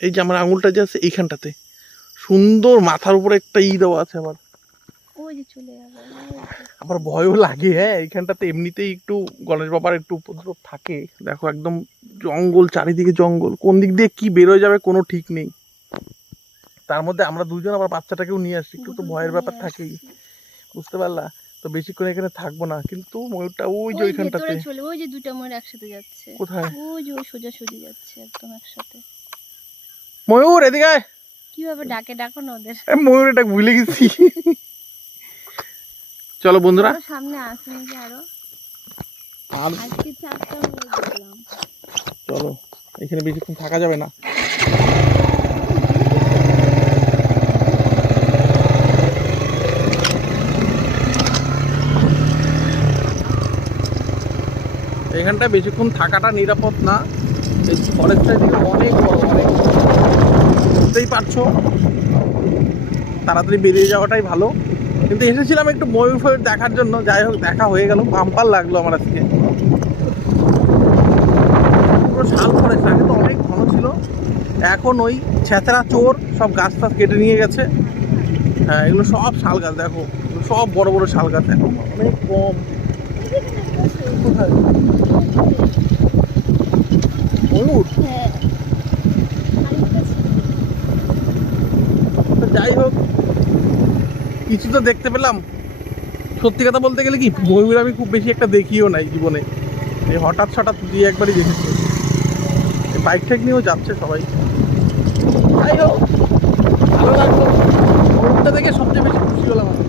এই যে আমার আঙুলটা যে আছে এইখানটাতে সুন্দর মাথার উপরে একটা দেওয়া আছে আবার। ওই যে চলে যাবে। আবার ভয়ও লাগে। হ্যাঁ, এইখানটাতে এমনিতেই একটু গণেশ বাবার একটু উপদ্রব থাকে। দেখো একদম জঙ্গল, চারিদিকে জঙ্গল, কোন দিক দিয়ে কি বেরোয় যাবে কোনো ঠিক নেই। তার মধ্যে আমরা দুজন আবার বাচ্চাটাকেও নিয়ে আসছি, একটু তো ভয়ের ব্যাপার থাকেই, বুঝতে পারলা? তো বেশিক্ষণ এখানে থাকবো না, কিন্তু ময়ূরটা ওই যে ওইখানটাতে। ওই যে দুটো ময়ূর একসাথে যাচ্ছে। কোথায়? ওই যে ওই সোজাসুজি যাচ্ছে একদম একসাথে। ময়ূর এদিকে আয়। কিভাবে ডাকে, ডাকো না ওদের। ময়ূর এটা ভুলে গেছি। চলো বন্ধুরা, সামনে আসে নাকি আরো। আর আজকে 4টা ময়ূর দেখলাম। চলো, এখানে বেশিক্ষণ থাকা যাবে না। এখানটা বেশিক্ষণ থাকাটা নিরাপদ না। এই ফরেস্টের দিকে অনেক বড়, অনেক, বুঝতেই পারছো, তাড়াতাড়ি বেরিয়ে যাওয়াটাই ভালো। কিন্তু এসেছিলাম একটু ময়ূর ফয়ূর দেখার জন্য, যাই হোক দেখা হয়ে গেল, বাম্পার লাগলো আমার আজকে। পুরো শাল ফরেস্ট, আগে তো অনেক ঘন ছিল, এখন ওই ছেঁচড়া চোর সব গাছ টাছ কেটে নিয়ে গেছে। হ্যাঁ, এগুলো সব শাল গাছ, দেখো সব বড় বড় শাল গাছ, এখন অনেক কম। কোথায় ময়ূর? যাই হোক, কিছু তো দেখতে পেলাম। সত্যি কথা বলতে গেলে কি, ময়ূর আমি খুব বেশি একটা দেখিও নাই জীবনে, এই হঠাৎ হঠাৎ দিয়ে একবারই দেখেছি। বাইক ঠাইক নিয়েও যাচ্ছে সবাই। যাই হোক, ভালো লাগলো, ময়ূরটা দেখে সবচেয়ে বেশি খুশি হলাম আমি।